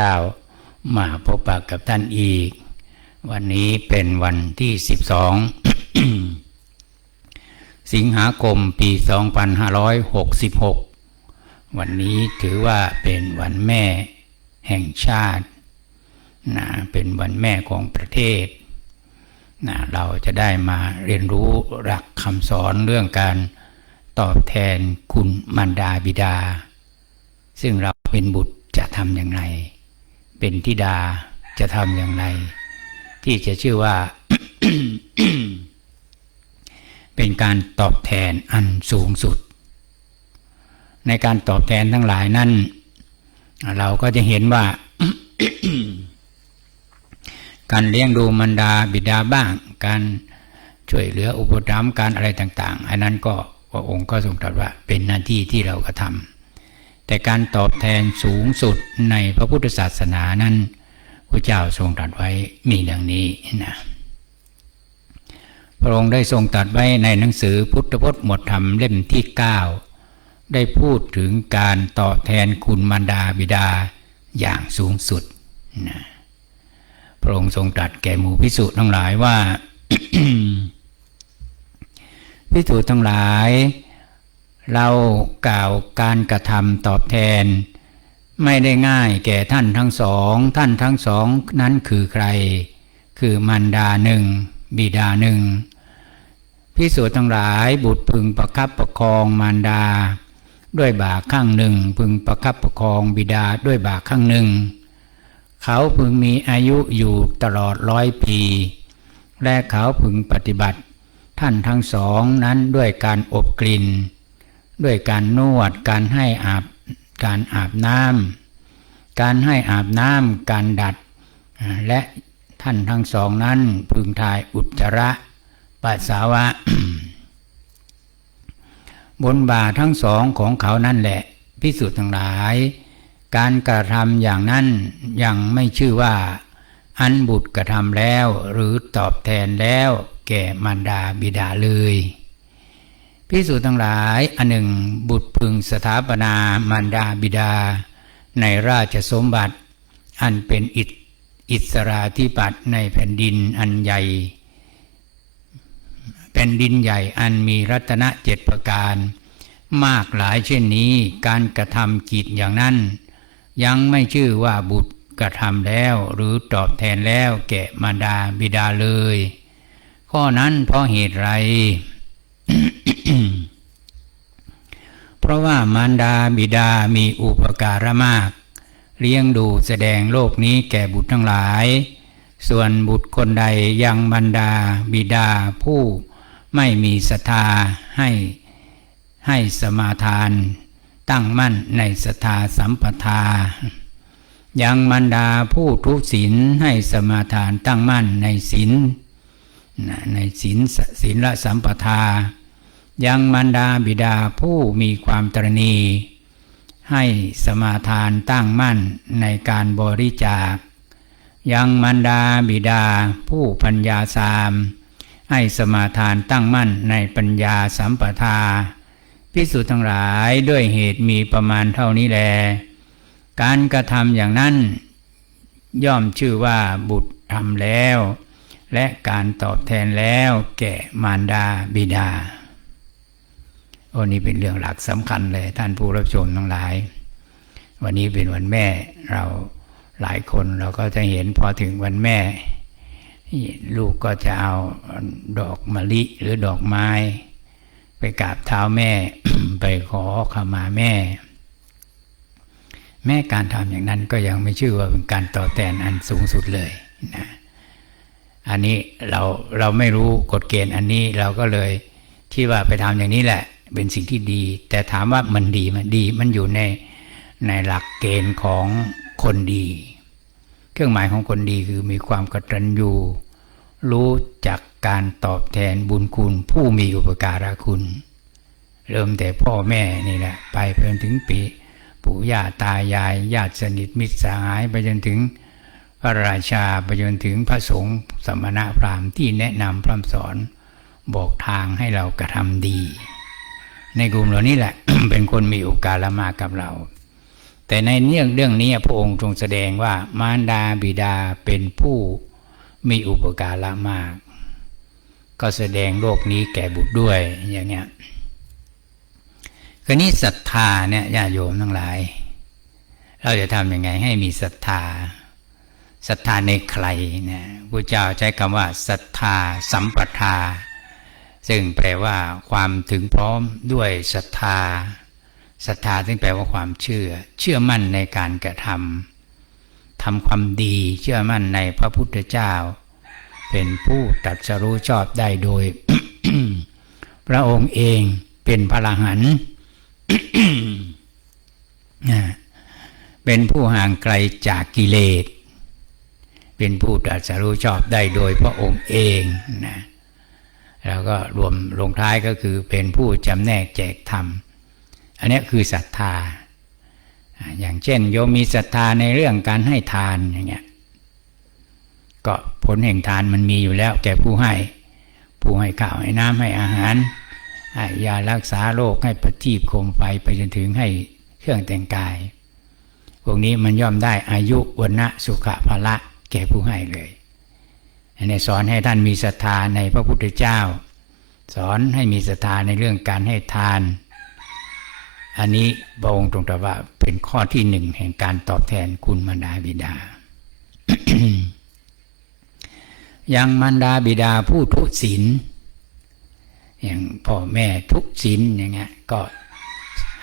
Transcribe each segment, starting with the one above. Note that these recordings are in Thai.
จ้ามาพบปะกับท่านอีก วันนี้เป็นวันที่ 12 สิงหาคมปี 2566 วันนี้ถือว่าเป็นวันแม่แห่งชาตินะเป็นวันแม่ของประเทศนะเราจะได้มาเรียนรู้หลักคำสอนเรื่องการตอบแทนคุณมารดาบิดา ซึ่งเราเป็นบุตรจะทำอย่างไร เป็นธิดาจะทำอย่างไร ที่จะชื่อว่า เป็นการตอบแทนอันสูงสุด ในการตอบแทนทั้งหลายนั้น เราก็จะเห็นว่า การเลี้ยงดูมารดาบิดาบ้าง การช่วยเหลืออุปถัมภ์การอะไรต่าง ๆ อันนั้นก็พระองค์ก็ทรงตรัสว่าเป็นหน้าที่ที่เรากระทำ แต่การตอบแทนสูงสุดในพระพุทธศาสนานั้นพระเจ้าทรงตรัสไว้มีดังนี้นะพระองค์ได้ทรงตรัสไว้ในหนังสือพุทธพจน์หมดธรรมเล่มที่ 9 ได้พูดถึงการตอบแทนคุณมารดาบิดาอย่างสูงสุดนะพระองค์ทรงตรัสแก่หมู่พิสุทั้งหลายว่าพิสูจน์ทั้งหลาย เรากล่าวการกระทำตอบแทน ไม่ได้ง่ายแก่ท่านทั้งสอง ท่านทั้งสองนั้นคือใคร คือมารดาหนึ่ง บิดาหนึ่งพิสูจน์ทั้งหลายบุตรพึงประคับประคองมารดา ด้วยบาข้างหนึ่ง พึงประคับประคองบิดาด้วยบาข้างหนึ่ง เขาพึงมีอายุอยู่ตลอดร้อยปี และเขาพึงปฏิบัติ ท่านทั้งสองนั้นด้วยการอบกลิ่น ด้วยการนวด การให้อาบ การอาบน้ำการให้อาบน้ำการดัด และท่านทั้งสองนั้นพึงทายอุจจาระปัสสาวะ บนบ่าทั้งสองของเขานั่นแหละพิสูจน์ทั้งหลาย การกระทำอย่างนั้นยังไม่ชื่อว่า อันบุตรกระทำแล้วหรือตอบแทนแล้วแก่มารดาบิดาเลย พิสูจน์ทั้งหลายอันหนึ่งบุตรพึงสถาปนามารดาบิดา ในราชสมบัติ อันเป็นอิอิสราธิปัตในแผ่นดินอันใหญ่ แผ่นดินใหญ่อันมีรัตนเจ็ดประการ มากหลายเช่นนี้การกระทำกิจอย่างนั้น ยังไม่ชื่อว่าบุตรกระทำแล้วหรือตอบแทนแล้วแก่มารดาบิดาเลย ข้อนั้นเพราะเหตุไร เพราะว่ามารดาบิดามีอุปการะมาก เลี้ยงดูแสดงโลกนี้แก่บุตรทั้งหลาย ส่วนบุตรคนใดยังมารดาบิดาผู้ไม่มีศรัทธาให้ให้สมาทาน ตั้งมั่นในศรัทธาสัมปทา ยังมารดาผู้ทุศีลให้สมาทานตั้งมั่นในศีลในศีลศีลละสัมปทา ยังมารดาบิดาผู้มีความตรณี ให้สมาทานตั้งมั่นในการบริจาค ยังมารดาบิดาผู้ปัญญาสาม ให้สมาทานตั้งมั่นในปัญญาสัมปทา พิสูจน์ทั้งหลายด้วยเหตุมีประมาณเท่านี้แล การกระทำอย่างนั้น ย่อมชื่อว่าบุตรทำแล้ว และการตอบแทนแล้วแก่มารดาบิดา โอ้นี่เป็นเรื่องหลักสำคัญเลยท่านผู้รับชมทั้งหลาย วันนี้เป็นวันแม่เราหลายคนเราก็จะเห็นพอถึงวันแม่ ลูกก็จะเอาดอกมะลิหรือดอกไม้ ไปกราบเท้าแม่ ไปขอขมาแม่ แม่การทำอย่างนั้นก็ยังไม่ชื่อว่าเป็นการต่อแทนอันสูงสุดเลยนะอันนี้เราเราไม่รู้กฎเกณฑ์อันนี้เราก็เลยที่ว่าไปทำอย่างนี้แหละ เป็นสิ่งที่ดี แต่ถามว่ามันดีมันดีมันอยู่ในในหลักเกณฑ์ของคนดี เครื่องหมายของคนดีคือมีความกตัญญูรู้จักการตอบแทนบุญคุณผู้มีอุปการะคุณ เริ่มแต่พ่อแม่นี่แหละไปไปจนถึงปีปู่ย่าตายายญาติสนิทมิตรสหายไปจนถึงพระราชาไปจนถึงพระสงฆ์สมณะพราหมณ์ที่แนะนำพร่ำสอนบอกทางให้เรากระทำดี ในกลุ่มเหล่านี้แหละ เป็นคนมีโอกาสละมากกับเรา แต่ในเรื่องเรื่องนี้พระองค์ทรงแสดงว่ามารดาบิดาเป็นผู้มีอุปการะมาก ก็แสดงโลกนี้แก่บุตรด้วยอย่างเงี้ยก็นี้ศรัทธาเนี่ยญาโยมทั้งหลาย เราจะทำยังไงให้มีศรัทธาศรัทธาในใครเนี่ยพระเจ้าใช้คำว่าศรัทธาสัมปทา ซึ่งแปลว่าความถึงพร้อมด้วยศรัทธาศรัทธาซึ่งแปลว่าความเชื่อ เชื่อมั่นในการกระทำทำความดีเชื่อมั่นในพระพุทธเจ้า เป็นผู้ตรัสรู้ชอบได้โดย พระองค์เองเป็นพระหันเป็นผู้ห่างไกลจากกิเลส เป็นผู้ตรัสรู้ชอบได้โดยพระองค์เองนะ แล้วก็รวมลงท้ายก็คือเป็นผู้จำแนกแจกธรรม อันนี้คือศรัทธา อย่างเช่น โยมมีศรัทธาในเรื่องการให้ทานอย่างเงี้ยก็ผลแห่งทานมันมีอยู่แล้วแก่ผู้ให้ ผู้ให้ข้าวให้น้ำให้อาหารให้ยารักษาโรคให้ประทีปโคมไฟไปจนถึงให้เครื่องแต่งกาย พวกนี้มันย่อมได้อายุวันะสุขภาละแก่ผู้ให้เลย อันสอนให้ท่านมีศรัทธาในพระพุทธเจ้า สอนให้มีศรัทธาในเรื่องการให้ทาน อันนี้พระองค์ตรงตรัสว่าเป็นข้อที่หนึ่งแห่งการตอบแทนคุณมารดาบิดา ยังมารดาบิดาผู้ทุศีลอย่างพ่อแม่ทุศีลอย่างเงี้ยก็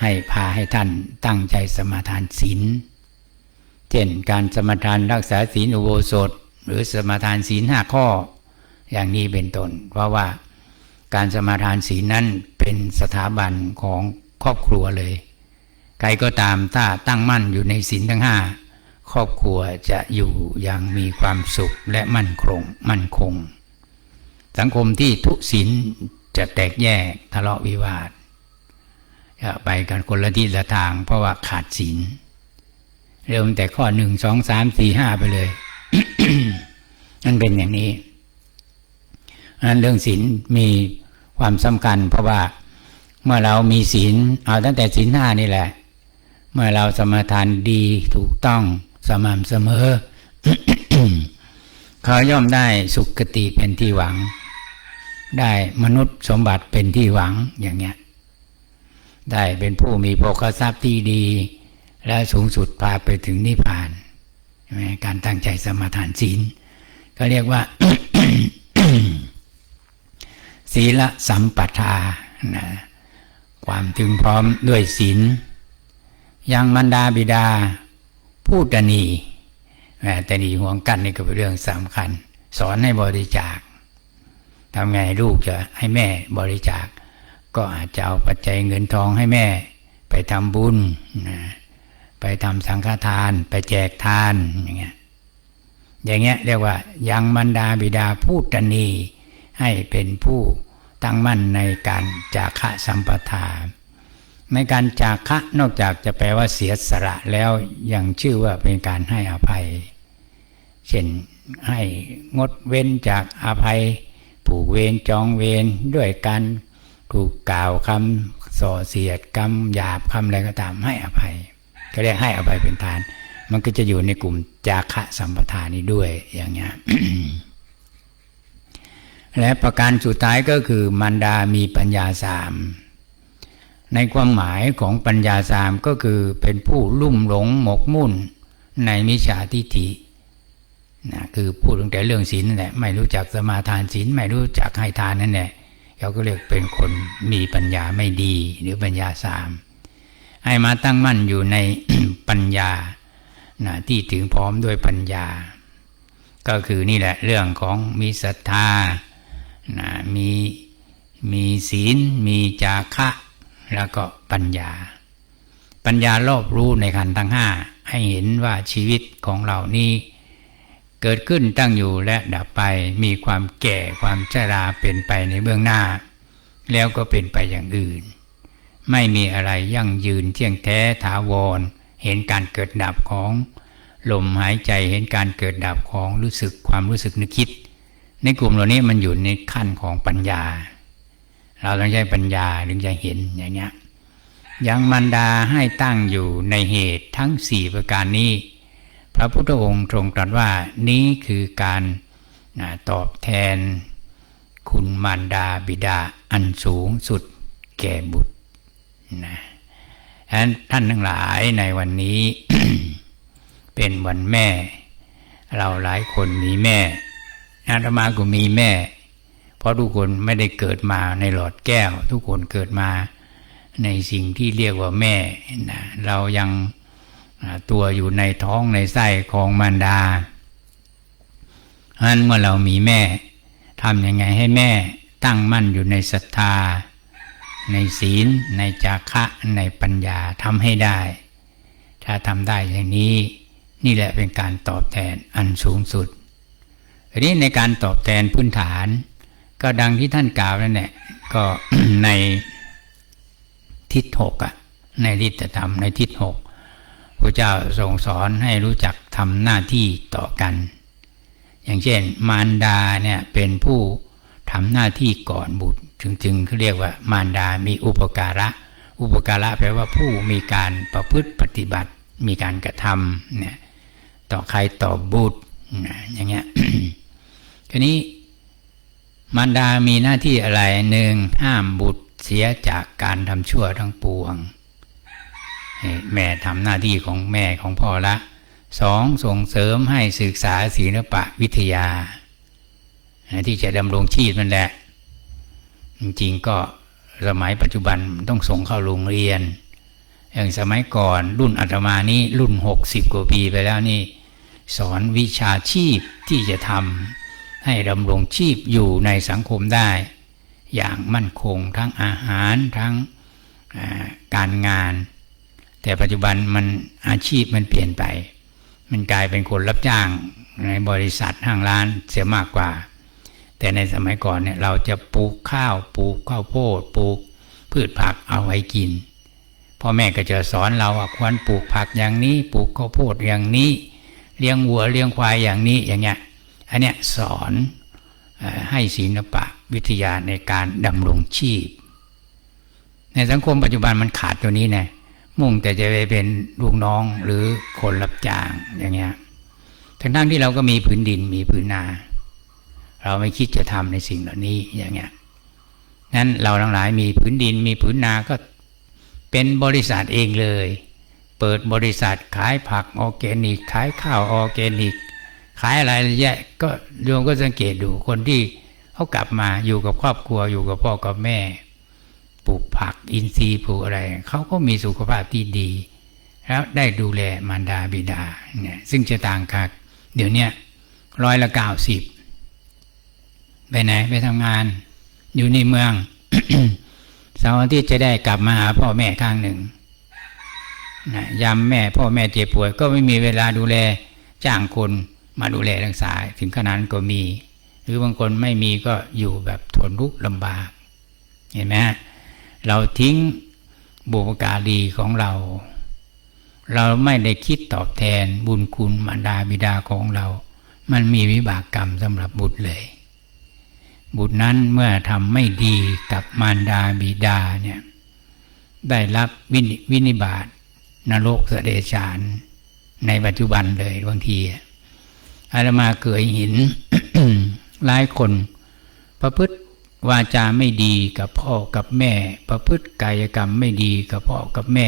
ให้พาให้ท่านตั้งใจสมาทานศีลเช่นการสมาทานรักษาศีลอุโบสถ หรือสมาทานศีลห้าข้ออย่างนี้เป็นต้นเพราะว่าการสมาทานศีลนั้นเป็นสถาบันของครอบครัวเลย ใครก็ตามถ้าตั้งมั่นอยู่ในศีลทั้งห้าครอบครัวจะอยู่อย่างมีความสุขและมั่นคงมั่นคง สังคมที่ทุศีลจะแตกแยกทะเลาะวิวาทจะไปกันคนละทิศละทางเพราะว่าขาดศีลเริ่มแต่ข้อหนึ่งสองสามสี่ห้าไปเลย นั่นเป็นอย่างนี้นั้นเรื่องศีลมีความสำคัญ เพราะว่าเมื่อเรามีศีลเอาตั้งแต่ศีลห้านี่แหละ เมื่อเราสมาทานดีถูกต้องสม่ำเสมอเขาย่อมได้สุขติเป็นที่หวัง ได้มนุษย์สมบัติเป็นที่หวังอย่างเงี้ย ได้เป็นผู้มีโภคทรัพย์ที่ดี และสูงสุดพาไปถึงนิพพาน การตั้งใจสมาทานศีลก็เรียกว่าศีลสัมปทานะความถึงพร้อมด้วยศีลยังมันดาบิดาผู้ตนีแต่นีห่วงกันนี่ก็เป็นเรื่องสำคัญ สอนให้บริจาคทำไงลูกจะให้แม่บริจาค ก็อาจจะเอาปัจจัยเงินทองให้แม่ไปทำบุญนะ ไปทำสังฆทาน ไปแจกทานอย่างเงี้ยอย่างเงี้ยเรียกว่ายังมันดาบิดาผู้ตนีให้เป็นผู้ตั้งมั่นในการจาคะสัมปทาในการจาคะนอกจากจะแปลว่าเสียสละแล้วยังชื่อว่าเป็นการให้อภัย เช่นให้งดเว้นจากอภัย ผูกเวรจองเวรด้วยการถูกกล่าวคำส่อเสียดคำหยาบคำอะไรก็ตามให้อภัย ก็เรียกให้อภัยเป็นทาน มันก็จะอยู่ในกลุ่มจาคะสัมปทานนี้ด้วยอย่างเงี้ยและประการสุดท้ายก็คือมันดามีปัญญาสามในความหมายของปัญญาสามก็คือเป็นผู้ลุ่มหลงหมกมุ่นในมิจฉาทิฏฐินะคือพูดตั้งแต่เรื่องศีลนั่นแหละไม่รู้จักสมาทานศีลไม่รู้จักให้ทานนั่นแหละเขาก็เรียกเป็นคนมีปัญญาไม่ดีหรือปัญญาสาม ให้มาตั้งมั่นอยู่ในปัญญานะที่ถึงพร้อมด้วยปัญญา ก็คือนี่แหละเรื่องของมีศรัทธานะมีมีศีล มีจาคะ แล้วก็ปัญญา ปัญญารอบรู้ในขันธ์ทั้งห้าให้เห็นว่าชีวิตของเรานี้เกิดขึ้นตั้งอยู่และดับไปมีความแก่ความชราเป็นไปในเบื้องหน้า แล้วก็เป็นไปอย่างอื่น ไม่มีอะไรยั่งยืนเที่ยงแท้ถาวร เห็นการเกิดดับของลมหายใจเห็นการเกิดดับของรู้สึกความรู้สึกนึกคิด ในกลุ่มเหล่านี้มันอยู่ในขั้นของปัญญา เราต้องใช้ปัญญาถึงจะเห็นอย่างเงี้ยยังมันดาให้ตั้งอยู่ในเหตุทั้งสี่ประการนี้ พระพุทธองค์ทรงตรัสว่านี้คือการตอบแทน คุณมารดาบิดาอันสูงสุดแก่บุตร นะฉะนั้นท่านทั้งหลายในวันนี้ เป็นวันแม่ เราหลายคนมีแม่อาตมาก็มีแม่ เพราะทุกคนไม่ได้เกิดมาในหลอดแก้ว ทุกคนเกิดมาในสิ่งที่เรียกว่าแม่นะเรายังตัวอยู่ในท้องในไส้ของมารดาฉะนั้นเมื่อเรามีแม่ทำยังไงให้แม่ตั้งมั่นอยู่ในศรัทธา ในศีล ในจาคะในปัญญาทำให้ได้ ถ้าทำได้อย่างนี้ นี่แหละเป็นการตอบแทนอันสูงสุดทีนี้ในการตอบแทนพื้นฐาน ก็ดังที่ท่านกล่าวนั่นแหละก็ในทิศหกอะในทิฏฐธรรมในทิศหกพระเจ้าทรงสอนให้รู้จักทำหน้าที่ต่อกัน อย่างเช่น มารดาเนี่ยเป็นผู้ทำหน้าที่ก่อนบุตร จึงจึงเขาเรียกว่ามารดา มีอุปการะ อุปการะแปลว่าผู้มีการประพฤติปฏิบัติ มีการกระทำเนี่ยต่อใครต่อบุตรอย่างเงี้ยทีนี้มารดามีหน้าที่อะไรหนึ่งห้ามบุตรเสียจากการทำชั่วทั้งปวง แม่ทำหน้าที่ของแม่ของพ่อละสองส่งเสริมให้ศึกษาศิลปะวิทยา ที่จะดำรงชีพนั่นแหละ จริงๆก็สมัยปัจจุบันต้องส่งเข้าโรงเรียน อย่างสมัยก่อนรุ่นอาตมานี่รุ่น 60 กว่าปีไปแล้วนี่ สอนวิชาชีพที่จะทำให้ดำรงชีพอยู่ในสังคมได้ อย่างมั่นคงทั้งอาหารทั้งการงาน แต่ปัจจุบันมันอาชีพมันเปลี่ยนไป มันกลายเป็นคนรับจ้างในบริษัทห้างร้านเสียมากกว่า แต่ในสมัยก่อนเนี่ยเราจะปลูกข้าวปลูกข้าวโพดปลูกพืชผักเอาไว้กินพ่อแม่ก็จะสอนเราว่าควรปลูกผักอย่างนี้ ปลูกข้าวโพดอย่างนี้ เลี้ยงวัวเลี้ยงควายอย่างนี้อย่างเงี้ยอันเนี้ยสอนให้ศิลปะวิทยาในการดำรงชีพ ในสังคมปัจจุบันมันขาดตัวนี้นะมุ่งแต่จะไปเป็นลูกน้องหรือคนรับจ้างอย่างเงี้ยทั้งทั้งๆที่เราก็มีผืนดินมีผืนนา เราไม่คิดจะทำในสิ่งเหล่านี้อย่างเงี้ยนั้นเราทั้งหลายมีผืนดินมีผืนนาก็เป็นบริษัทเองเลย เปิดบริษัทขายผักออแกนิก ขายข้าวออแกนิก ขายอะไรเยอะก็โยมก็สังเกตดูคนที่เขากลับมาอยู่กับครอบครัวอยู่กับพ่อกับแม่ปลูกผักอินทรีย์ปลูกอะไรเขาก็มีสุขภาพที่ดี แล้วได้ดูแลมารดาบิดาเนี่ยซึ่งจะต่างกันเดี๋ยวนี้ร้อยละเก้าสิบ ไปไหนไปทำงาน อยู่ในเมืองเสาร์อาทิตย์จะได้กลับมาหาพ่อแม่ข้งหนึ่งนะยามแม่พ่อแม่เจ็บป่วยก็ไม่มีเวลาดูแลจ้างคนมาดูแลรักษาถึงขนาดก็มี หรือบางคนไม่มีก็อยู่แบบทนทุกข์ลำบาก เห็นไหมเราทิ้งบุปการีของเรา เราไม่ได้คิดตอบแทนบุญคุณมารดาบิดาของเรา มันมีวิบากกรรมสำหรับบุตรเลย บุตรนั้นเมื่อทำไม่ดีกับมารดาบิดาเนี่ยได้รับวินิวินิบาตนรกเสดชานในปัจจุบันเลยบางทีอาตมาเคยเห็นหลายคน ประพฤติวาจาไม่ดีกับพ่อกับแม่ ประพฤติกายกรรมไม่ดีกับพ่อกับแม่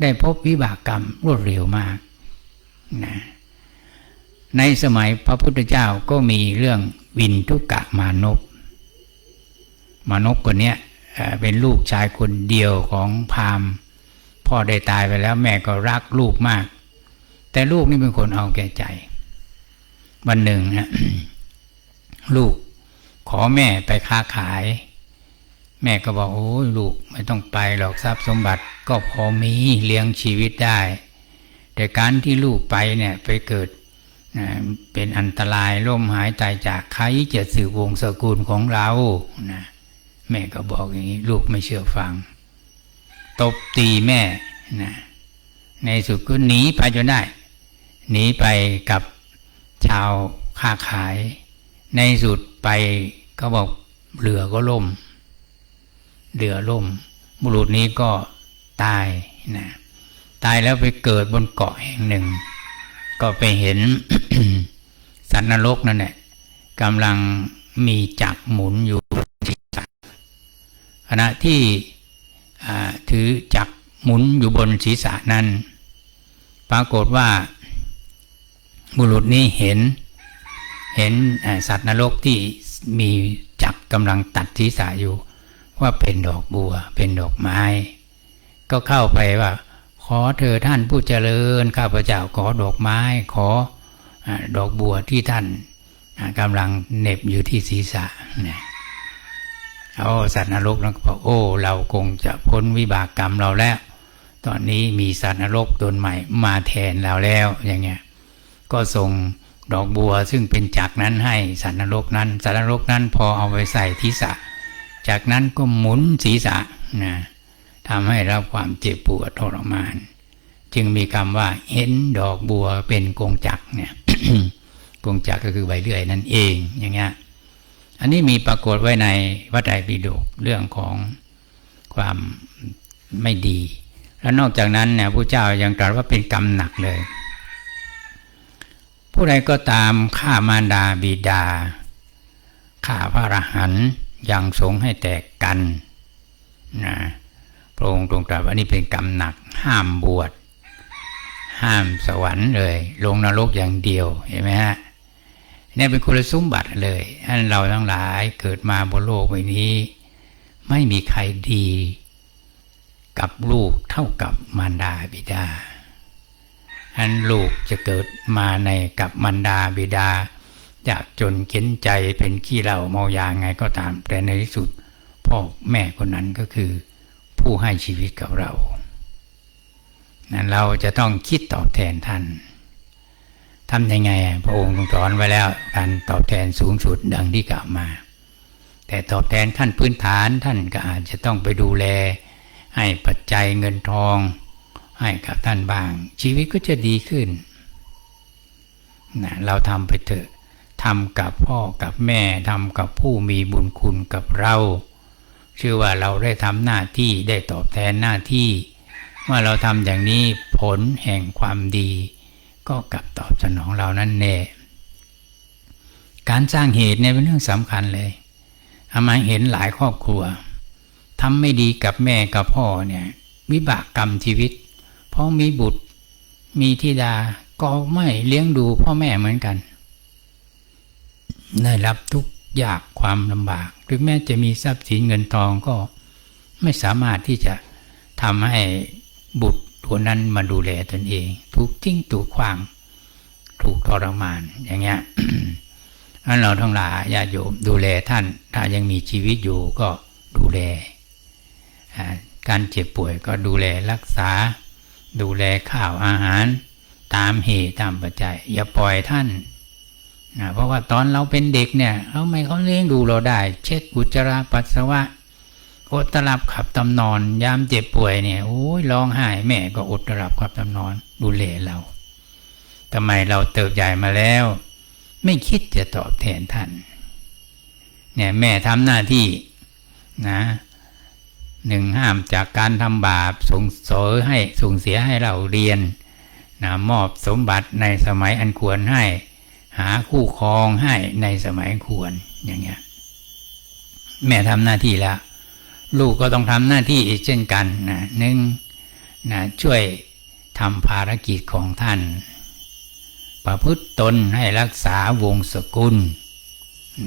ได้พบวิบากกรรมรวดเร็วมากนะ ในสมัยพระพุทธเจ้าก็มีเรื่องวินทุกะมานพมานพคนนี้เป็นลูกชายคนเดียวของพราหมณ์พ่อได้ตายไปแล้วแม่ก็รักลูกมาก แต่ลูกนี่เป็นคนเอาแก่ใจ วันหนึ่งนะลูกขอแม่ไปค้าขาย แม่ก็บอกโอ้ยลูกไม่ต้องไปหรอกทรัพย์สมบัติก็พอมีเลี้ยงชีวิตได้ แต่การที่ลูกไปเนี่ยไปเกิด เป็นอันตรายล่มหายตายจากใครจะสืบวงศ์สกุลของเรานะแม่ก็บอกอย่างนี้ ลูกไม่เชื่อฟัง ตบตีแม่นะในสุดก็หนีไปจนได้ หนีไปกับชาวค้าขาย ในสุดไปก็บอกเรือก็ล่มเรือล่ม บุรุษนี้ก็ตายนะตายแล้วไปเกิดบนเกาะแห่งหนึ่ง ก็ไปเห็นสัตว์นรกนั่นแหละกำลังมีจักรหมุนอยู่ที่ศีรษะขณะที่ถือจักรหมุนอยู่บนศีรษะนั้น ปรากฏว่า บุรุษนี้เห็น เห็นสัตว์นรกที่มีจักรกำลังตัดศีรษะอยู่ ว่าเป็นดอกบัว เป็นดอกไม้ ก็เข้าไปว่า ขอเธอท่านผู้เจริญข้าพเจ้าขอดอกไม้ ขออดอกบัวที่ท่านกำลังเหน็บอยู่ที่ศีรษะเนี่ยเอาสัตว์นรกแล้วก็บอกโอ้เราคงจะพ้นวิบากกรรมเราแล้ว ตอนนี้มีสัตว์นรกตนใหม่มาแทนเราแล้วอย่างเงี้ยก็ส่งดอกบัวซึ่งเป็นจักนั้นให้สัตว์นรกนั้นสัตว์นรกนั้นพอเอาไปใส่ทิศะจากนั้นก็หมุนศีรษะนะ ทำให้รับความเจ็บปวดทรมาน จึงมีคำว่า เห็นดอกบัวเป็นกงจักเนี่ยกงจักก็คือใบเลื่อยนั่นเองอย่างเงี้ยอันนี้มีปรากฏไว้ในพระไตรปิฎกเรื่องของความไม่ดี แล้วนอกจากนั้นเนี่ยพระเจ้ายังตรัสว่าเป็นกรรมหนักเลย ผู้ใดก็ตามฆ่ามารดาบิดาฆ่าพระรหันต์ยังสงให้แตกกันนะ ระองค์ทรงตรัสว่านี่เป็นกรรมหนัก ห้ามบวช ห้ามสวรรค์เลย ลงนรกอย่างเดียวเห็นไหมฮะเนี่ยเป็นคุณสมบัติเลยท่านเราทั้งหลายเกิดมาบนโลกใบนี้ ไม่มีใครดีกับลูกเท่ากับมารดาบิดาอันลูกจะเกิดมาในกับมารดาบิดาจากจนเข็นใจเป็นขี้เหล้าเมายาไงก็ตามแต่ในที่สุดพ่อแม่คนนั้นก็คือ ผู้ให้ชีวิตกับเรานั้นเราจะต้องคิดตอบแทนท่านทำยังไง พระองค์ทรงสอนไว้แล้วการตอบแทนสูงสุดดังที่กล่าวมา แต่ตอบแทนขั้นพื้นฐานท่านก็อาจจะต้องไปดูแล ให้ปัจจัยเงินทอง ให้กับท่านบ้าง ชีวิตก็จะดีขึ้นนะเราทำไปเถอะทำกับพ่อกับแม่ทำกับผู้มีบุญคุณกับเรา ชื่อว่าเราได้ทำหน้าที่ได้ตอบแทนหน้าที่ เมื่อเราทำอย่างนี้ผลแห่งความดี ก็กลับตอบสนองเรานั่นแน่การสร้างเหตุเนี่ยเป็นเรื่องสำคัญเลยอามาเห็นหลายครอบครัวทำไม่ดีกับแม่กับพ่อเนี่ยวิบากกรรมชีวิตเพราะมีบุตร มีธิดาก็ไม่เลี้ยงดูพ่อแม่เหมือนกันได้รับทุก ยากความลำบาก ถึงแม้จะมีทรัพย์สินเงินทองก็ไม่สามารถที่จะทำให้บุตรตัวนั้นมาดูแลตนเอง ถูกทิ้งถูกขวาง ถูกทรมานอย่างเงี้ยนั้นเราทั้งหลายญาติโยมดูแลท่าน ถ้ายังมีชีวิตอยู่ก็ดูแล การเจ็บป่วยก็ดูแลรักษา ดูแลข้าวอาหาร ตามเหตุตามปัจจัย อย่าปล่อยท่าน เพราะว่าตอนเราเป็นเด็กเนี่ยเขาไม่เขาเลี้ยงดูเราได้ เช็ดอุจจาระปัสสาวะอดตลับขับตำนอน ยามเจ็บป่วยเนี่ยโอ้ยร้องไห้แม่ก็อดตลับขับตำนอนดูแลเราทำไมเราเติบใหญ่มาแล้ว ไม่คิดจะตอบแทนท่านเนี่ยแม่ทำหน้าที่นะหนึ่งห้ามจากการทำบาปส่งเสริให้ส่งเสียให้เราเรียนนะมอบสมบัติในสมัยอันควรให้ หาคู่ครองให้ในสมัยควรอย่างเงี้ยแม่ทำหน้าที่แล้ว ลูกก็ต้องทำหน้าที่เช่นกันนะหนึ่งนะช่วยทำภารกิจของท่าน ประพฤติตนให้รักษาวงศกุล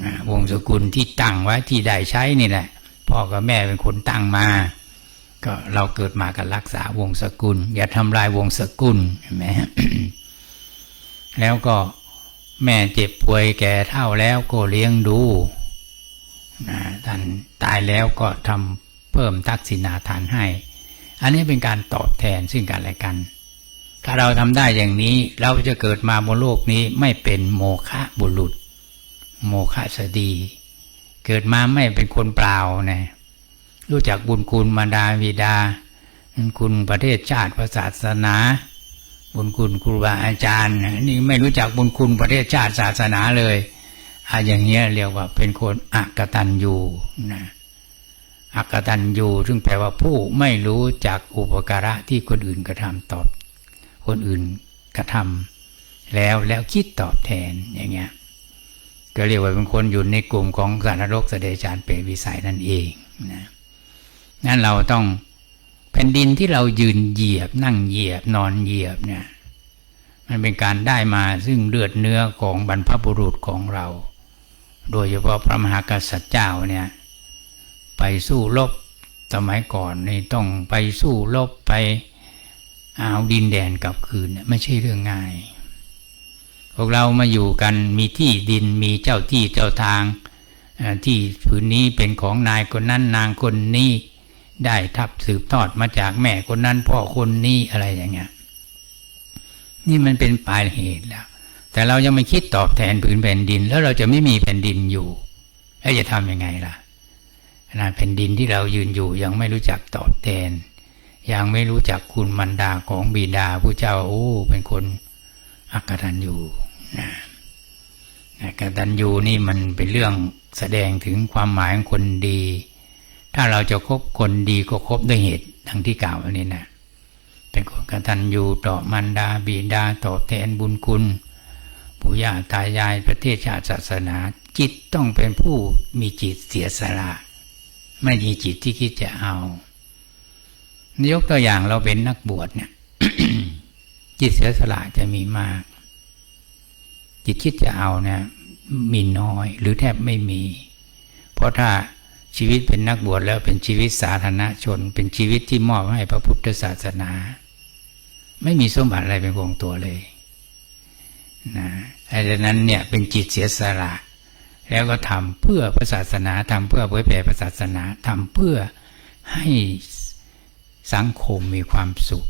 นะวงศกุลที่ตั้งไว้ที่ได้ใช้นี่แหละพ่อกับแม่เป็นคนตั้งมา ก็เราเกิดมากันรักษาวงศกุล อย่าทำลายวงศกุลเห็นไหมแล้วก็ แม่เจ็บป่วยแก่เท่าแล้วก็เลี้ยงดูนะท่านตายแล้วก็ทำเพิ่มทักษิณาทานให้ อันนี้เป็นการตอบแทนซึ่งกันและกัน ถ้าเราทำได้อย่างนี้เราจะเกิดมาบนโลกนี้ไม่เป็นโมฆะบุรุษ โมฆะสดี เกิดมาไม่เป็นคนเปล่านะรู้จักบุญคุณมารดาบิดาบุคุณประเทศชาติศาสนา บุญคุณครูบาอาจารย์ นี่ไม่รู้จักบุญคุณประเทศชาติศาสนาเลยอาอย่างเงี้ยเรียกว่าเป็นคนอักตันอยู่นะอักตันยูซึ่งแปลว่าผู้ไม่รู้จักอุปการะที่คนอื่นกระทำตอบ คนอื่นกระทำแล้วแล้วคิดตอบแทนอย่างเงี้ยก็เรียกว่าเป็นคนอยู่ในกลุ่มของสารนรกสเดจานเปรตวิสัยนั่นเองนะนั่นเราต้อง แผ่นดินที่เรายืนเหยียบ นั่งเหยียบนอนเหยียบเนี่ย มันเป็นการได้มาซึ่งเลือดเนื้อของบรรพบุรุษของเรา โดยเฉพาะพระมหากษัตริย์เจ้าเนี่ย ไปสู้รบสมัยก่อนนี่ต้องไปสู้รบไปเอาดินแดนกลับคืนเนี่ยไม่ใช่เรื่องง่าย พวกเรามาอยู่กันมีที่ดินมีเจ้าที่เจ้าทางที่ผืนนี้เป็นของนายคนนั้นนางคนนี้ ได้ทับสืบทอดมาจากแม่คนนั้นพ่อคนนี้อะไรอย่างเงี้ย นี่มันเป็นปลายเหตุแล้ว แต่เรายังไม่คิดตอบแทนผืนแผ่นดิน แล้วเราจะไม่มีแผ่นดินอยู่แล้วจะทำยังไงล่ะขนาดแผ่นดินที่เรายืนอยู่ยังไม่รู้จักตอบแทน ยังไม่รู้จักคุณมันดาของบิดาผู้เจ้าโอ้เป็นคนอักตันอยูนะนะกตันยูนี่มันเป็นเรื่องแสดงถึงความหมายของคนดี ถ้าเราจะคบคนดีก็คบด้วยเหตุดังที่กล่าวมานี้นะเป็นคนกตัญญูต่อมันดาบิดาต่อแทนบุญคุณปู่ย่าตายายประเทศชาติศาสนา จิตต้องเป็นผู้มีจิตเสียสละไม่มีจิตที่คิดจะเอา ยกตัวอย่างเราเป็นนักบวชเนี่ย จิตเสียสละจะมีมาก จิตคิดจะเอาเนี่ยมีน้อย หรือแทบไม่มี เพราะถ้า ชีวิตเป็นนักบวชแล้วเป็นชีวิตสาธารณชน เป็นชีวิตที่มอบให้พระพุทธศาสนา ไม่มีสมบัติอะไรเป็นของตัวเลยนะดังนั้นเนี่ยเป็นจิตเสียสละ แล้วก็ทำเพื่อพระศาสนาทำเพื่อเผยแผ่พระศาสนาทำเพื่อให้สังคมมีความสุข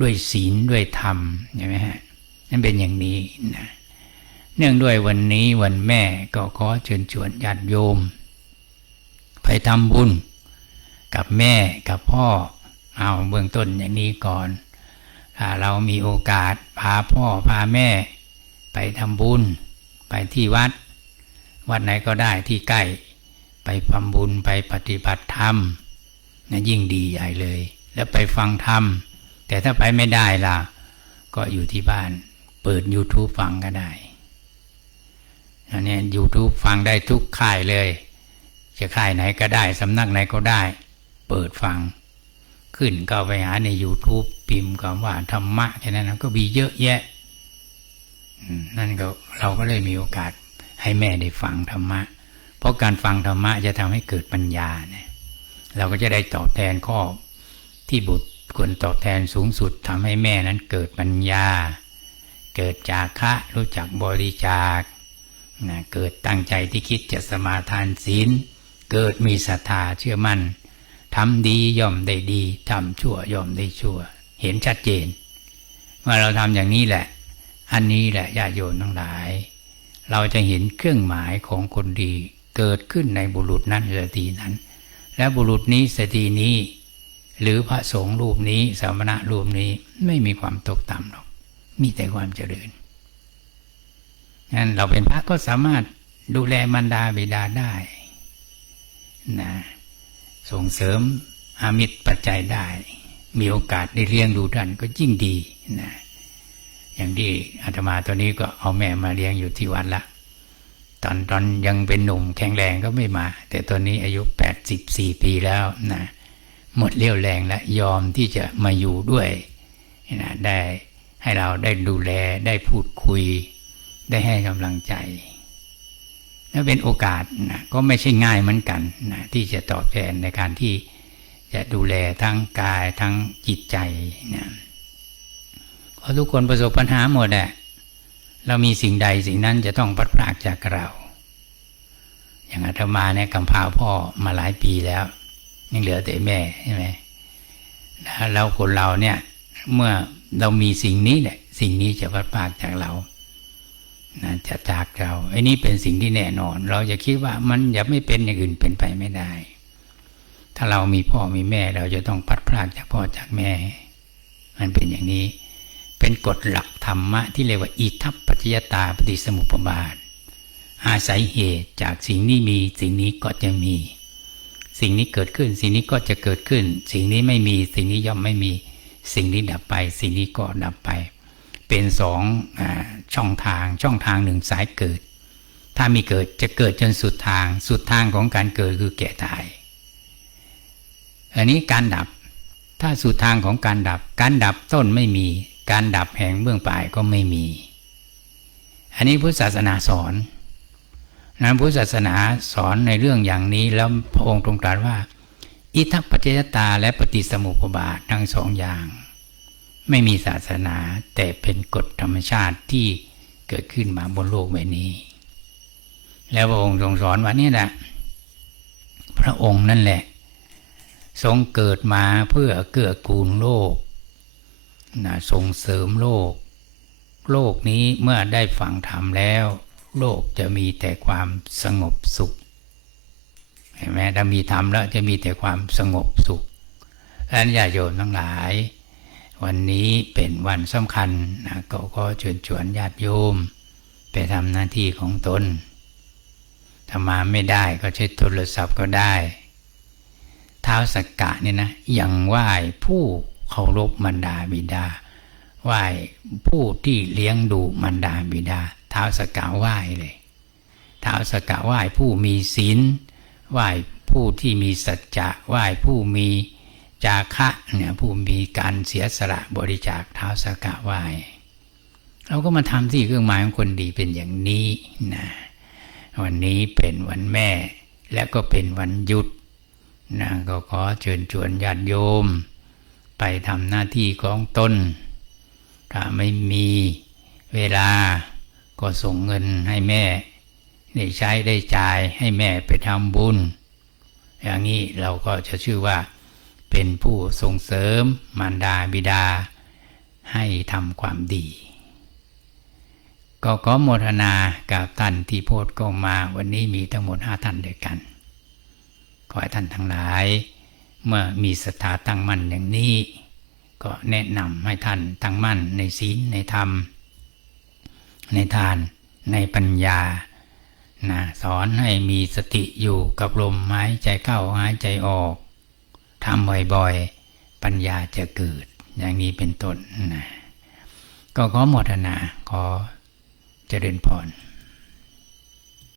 ด้วยศีลด้วยธรรมใช่ไหมฮะนั่นเป็นอย่างนี้นะเนื่องด้วยวันนี้วันแม่ก็ขอเชิญชวนญาติโยม ไปทำบุญ กับแม่กับพ่อ เอาเบื้องต้นอย่างนี้ก่อนถ้าเรามีโอกาสพาพ่อพาแม่ ไปทำบุญ ไปที่วัด วัดไหนก็ได้ที่ใกล้ไปทำบุญไปปฏิบัติธรรมนะยิ่งดีใหญ่เลย แล้วไปฟังธรรม แต่ถ้าไปไม่ได้ล่ะ ก็อยู่ที่บ้าน เปิด YouTube ฟังก็ได้อันนี้ YouTube ฟังได้ทุกค่ายเลย จะค่ายไหนก็ได้ สำนักไหนก็ได้ เปิดฟัง ขึ้นก็ไปหาใน YouTube พิมพ์คำว่าธรรมะแค่นั้นก็มีเยอะแยะนั่นก็เราก็เลยมีโอกาสให้แม่ได้ฟังธรรมะ เพราะการฟังธรรมะจะทำให้เกิดปัญญาเนี่ยเราก็จะได้ตอบแทนข้อที่บุตรควรตอบแทนสูงสุดทำให้แม่นั้นเกิดปัญญา เกิดจาคะรู้จักบริจาคนะเกิดตั้งใจที่คิดจะสมาทานศีล เกิดมีศรัทธาเชื่อมั่นทำดีย่อมได้ดีทำชั่วย่อมได้ชั่ว เห็นชัดเจนเมื่อเราทำอย่างนี้แหละ อันนี้แหละญาติโยมทั้งหลาย เราจะเห็นเครื่องหมายของคนดีเกิดขึ้นในบุรุษนั้นสตรีนั้น และบุรุษนี้สตรีนี้ หรือพระสงฆ์รูปนี้สามณะรูปนี้ไม่มีความตกต่ำหรอก มีแต่ความเจริญงั้นเราเป็นพระก็สามารถดูแลมารดาบิดาได้ นะส่งเสริมอามิตรปัจจัยได้ มีโอกาสได้เลี้ยงดูท่านก็ยิ่งดีนะอย่างที่อาตมาตอนนี้ก็เอาแม่มาเลี้ยงอยู่ที่วัดละตอนตอนยังเป็นหนุ่มแข็งแรงก็ไม่มา แต่ตอนนี้อายุแปดสิบสี่ปีแล้วนะหมดเรี่ยวแรงและยอมที่จะมาอยู่ด้วยนะได้ให้เราได้ดูแลได้พูดคุย ได้ให้กำลังใจ และเป็นโอกาสนะก็ไม่ใช่ง่ายเหมือนกันนะที่จะตอบแทนในการที่จะดูแลทั้งกายทั้งจิตใจนะเพราะทุกคนประสบปัญหาหมดแหละเรามีสิ่งใดสิ่งนั้นจะต้องพัดพรากจากเรา อย่างอาตมาเนี่ยกำพร้าพ่อมาหลายปีแล้ว ยังเหลือแต่แม่ใช่ไหมแล้วคนเราเนี่ยเมื่อเรามีสิ่งนี้แหละสิ่งนี้จะพัดพรากจากเรา นะจะจากเราไอ้นี้เป็นสิ่งที่แน่นอน เราจะคิดว่ามันอย่าไม่เป็นอย่างอื่นเป็นไปไม่ได้ ถ้าเรามีพ่อมีแม่ เราจะต้องพัดพรากจากพ่อจากแม่ มันเป็นอย่างนี้ เป็นกฎหลักธรรมะที่เรียกว่าอิทัปปัจจยตาปฏิสมุปบาท อาศัยเหตุจากสิ่งนี้มี สิ่งนี้ก็จะมี สิ่งนี้เกิดขึ้น สิ่งนี้ก็จะเกิดขึ้น สิ่งนี้ไม่มี สิ่งนี้ย่อมไม่มี สิ่งนี้ดับไป สิ่งนี้ก็ดับไป เป็นสองอช่องทางช่องทางหนึ่งสายเกิด ถ้ามีเกิดจะเกิดจนสุดทางสุดทางของการเกิดคือแก่ตาย อันนี้การดับถ้าสุดทางของการดับ การดับต้นไม่มี การดับแห่งเบื้องปลายก็ไม่มี อันนี้พุทธศาสนาสอนนะพุทธศาสนาสอนในเรื่องอย่างนี้แล้วพระองค์ตรงตรัสว่า อิทัปปัจจยตาและปฏิสมุปบาททั้งสองอย่าง ไม่มีศาสนาแต่เป็นกฎธรรมชาติที่เกิดขึ้นมาบนโลกใบนี้ แล้วพระองค์ทรงสอนว่านี่แหละพระองค์นั่นแหละ ทรงเกิดมาเพื่อเกื้อกูลโลกนะส่งเสริมโลก โลกนี้เมื่อได้ฟังธรรมแล้ว โลกจะมีแต่ความสงบสุขเห็นไหมถ้ามีธรรมแล้วจะมีแต่ความสงบสุขดันญาติโยมทั้งหลาย วันนี้เป็นวันสำคัญนะก็ก็เชิญชวนญาติโยม ไปทำหน้าที่ของตนถ้ามาไม่ได้ก็ใช้โทรศัพท์ก็ได้เท้าสักกะเนี่ยนะยังไหว้ผู้เคารพมารดาบิดา ไหว้ผู้ที่เลี้ยงดูมารดาบิดาเท้าสักกะไหว้เลยเท้าสักกะไหว้ผู้มีศีลไหว้ผู้ที่มีสัจจะไหว้ผู้มี จาคะเนี่ยผู้มีการเสียสละบริจาคเท้าสกะไหว้เราก็มาทำที่เครื่องหมายของคนดีเป็นอย่างนี้นะวันนี้เป็นวันแม่ และก็เป็นวันหยุดนะก็ขอเชิญชวนญาติโยม ไปทำหน้าที่ของตนถ้าไม่มีเวลาก็ส่งเงินให้แม่ได้ใช้ได้จ่ายให้แม่ไปทำบุญ อย่างนี้เราก็จะชื่อว่า เป็นผู้ส่งเสริมมารดาบิดา ให้ทำความดี ก็ขอโมทนากับท่านที่โพดก็มาวันนี้มีทั้งหมดห้าท่านด้วยกัน ขอให้ท่านทั้งหลาย เมื่อมีศรัทธาตั้งมั่นอย่างนี้ ก็แนะนำให้ท่านตั้งมั่นในศีลในธรรม ในทานในปัญญานะสอนให้มีสติอยู่กับลมหายใจเข้าหายใจออก ทำบ่อยๆ ปัญญาจะเกิด อย่างนี้เป็นต้นนะก็ขอหมดนาขอเจริญพร